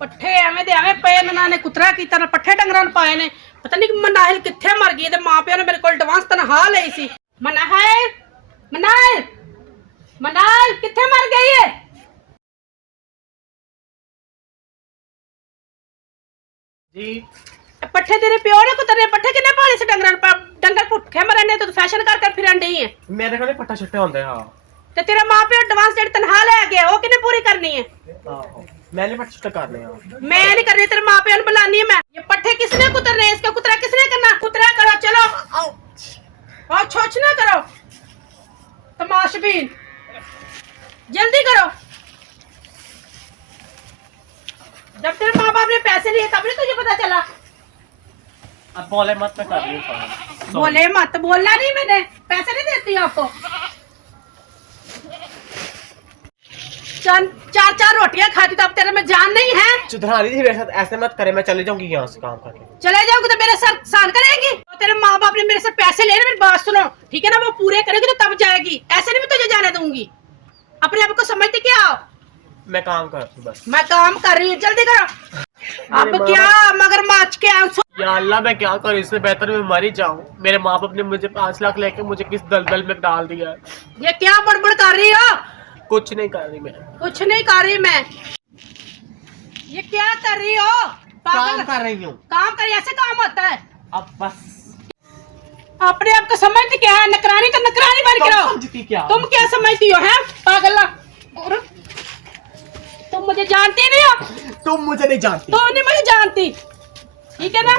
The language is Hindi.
पट्ठे एवें दे एवें पे ने कुतरा कीता ना पट्ठे डंगरां नूं पाए ने पता नहीं मनाहिल कित्थे मर गई ते मां प्यो ने मेरे कोल एडवांस तनखा लई सी। मनाहिल मनाहिल मनाहिल कित्थे मर गई है? जी पट्ठे तेरे प्यो ने कुतरने पट्ठे किन्ने पाले से डंगरां डंगर भुक्खे मरने तो फैशन कर फिरन डी है। मेरे कोल पट्टा छट्टे होंदे हां ते तेरा मां प्यो एडवांस जेडी तनखा ले गया वो किन्ने पूरी करनी है? आहो मैंने पट्टा छट्टे करने हां मैं नहीं करनी तेरे मां प्यो ने बुलानी है। मैं ये पट्ठे किसने कुतरने इसका कुतरा किसने करना? कुतरा करो चलो और छोच ना करो तमाशबीन जल्दी करो। जब तेरे माँ बाप ने पैसे लिए तब नहीं तुझे पता चला? अब बोले मत मैं कर रही हूं। बोले मत बोलना नहीं मैंने पैसे नहीं देती आपको। चार चार रोटियां खाती तो अब तेरे में जान नहीं है। सुधरानी थी मेरे साथ ऐसे मत करे मैं चले जाऊंगी यहाँ से काम करके। चले जाओगे तो मेरे सर सान करेगी। तो तेरे माँ बाप ने मेरे से पैसे ले मेरी बात सुनो ठीक है ना वो पूरे करेगी तो तब जाएगी ऐसे नहीं मैं तुझे जाने दूंगी। अपने आप को समझते क्या हो? मैं काम कर रही हूँ बस। मैं काम कर रही हूँ जल्दी करो। अब क्या मगरमच्छ के आंसू। या अल्लाह मैं क्या करूँ इससे बेहतर मैं मर ही जाऊँ। मेरे माँ बाप ने मुझे 5 लाख लेके मुझे किस दलदल में डाल दिया है। ये क्या बड़बड़ कर रही हो? कुछ नहीं कर रही मैं। कुछ नहीं कर रही मैं। ये क्या कर रही हो? काम कर रही हूँ। काम कर ऐसे काम होता है? अब बस अपने आप को समझती क्या है? नकरानी तो नकरानी बन के रहो। समझती क्या? तुम क्या समझती हो? है पागल और तुम मुझे जानती नहीं हो। तुम मुझे नहीं जानती। तुम नहीं मुझे जानती ठीक है ना।